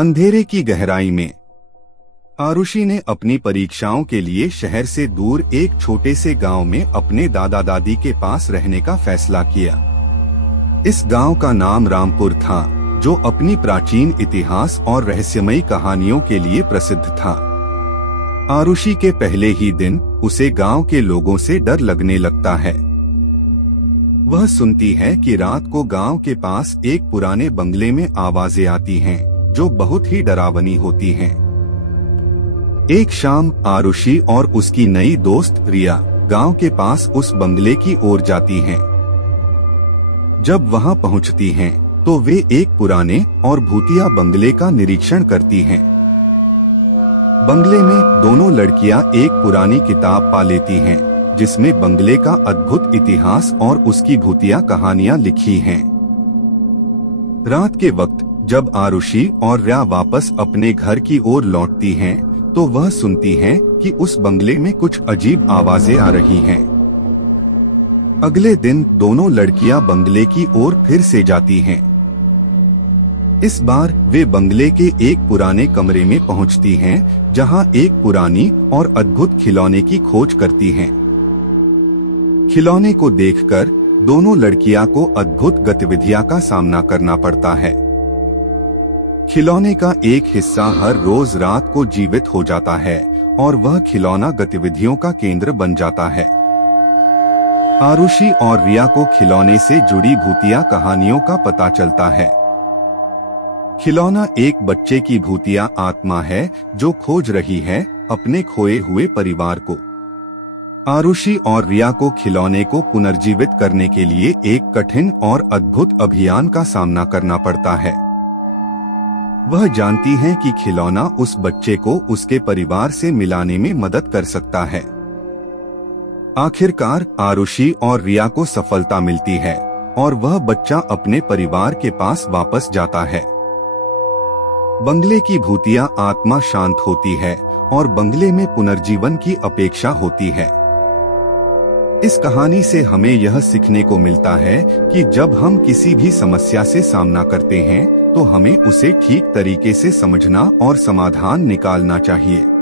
अंधेरे की गहराई में आरुषि ने अपनी परीक्षाओं के लिए शहर से दूर एक छोटे से गांव में अपने दादा दादी के पास रहने का फैसला किया। इस गांव का नाम रामपुर था, जो अपनी प्राचीन इतिहास और रहस्यमयी कहानियों के लिए प्रसिद्ध था। आरुषि के पहले ही दिन उसे गांव के लोगों से डर लगने लगता है। वह सुनती है कि रात को गांव के पास एक पुराने बंगले में आवाजें आती हैं, जो बहुत ही डरावनी होती हैं। एक शाम आरुषि और उसकी नई दोस्त प्रिया गांव के पास उस बंगले की ओर जाती हैं। जब वहां पहुंचती हैं, तो वे एक पुराने और भूतिया बंगले का निरीक्षण करती हैं। बंगले में दोनों लड़कियां एक पुरानी किताब पा लेती हैं, जिसमें बंगले का अद्भुत इतिहास और उसकी भूतिया कहानियां लिखी हैं। रात के वक्त जब आरुषि और रिया वापस अपने घर की ओर लौटती हैं, तो वह सुनती हैं कि उस बंगले में कुछ अजीब आवाजें आ रही हैं। अगले दिन दोनों लड़कियां बंगले की ओर फिर से जाती हैं। इस बार वे बंगले के एक पुराने कमरे में पहुंचती हैं, जहां एक पुरानी और अद्भुत खिलौने की खोज करती हैं। खिलौने को देखकर दोनों लड़कियां को अद्भुत गतिविधियां का सामना करना पड़ता है। खिलौने का एक हिस्सा हर रोज रात को जीवित हो जाता है और वह खिलौना गतिविधियों का केंद्र बन जाता है। आरुषि और रिया को खिलौने से जुड़ी भूतिया कहानियों का पता चलता है। खिलौना एक बच्चे की भूतिया आत्मा है, जो खोज रही है अपने खोए हुए परिवार को। आरुषि और रिया को खिलौने को पुनर्जीवित करने के लिए एक कठिन और अद्भुत अभियान का सामना करना पड़ता है। वह जानती है कि खिलौना उस बच्चे को उसके परिवार से मिलाने में मदद कर सकता है। आखिरकार आरुषि और रिया को सफलता मिलती है और वह बच्चा अपने परिवार के पास वापस जाता है। बंगले की भूतिया आत्मा शांत होती है और बंगले में पुनर्जीवन की अपेक्षा होती है। इस कहानी से हमें यह सीखने को मिलता है कि जब हम किसी भी समस्या से सामना करते हैं, तो हमें उसे ठीक तरीके से समझना और समाधान निकालना चाहिए।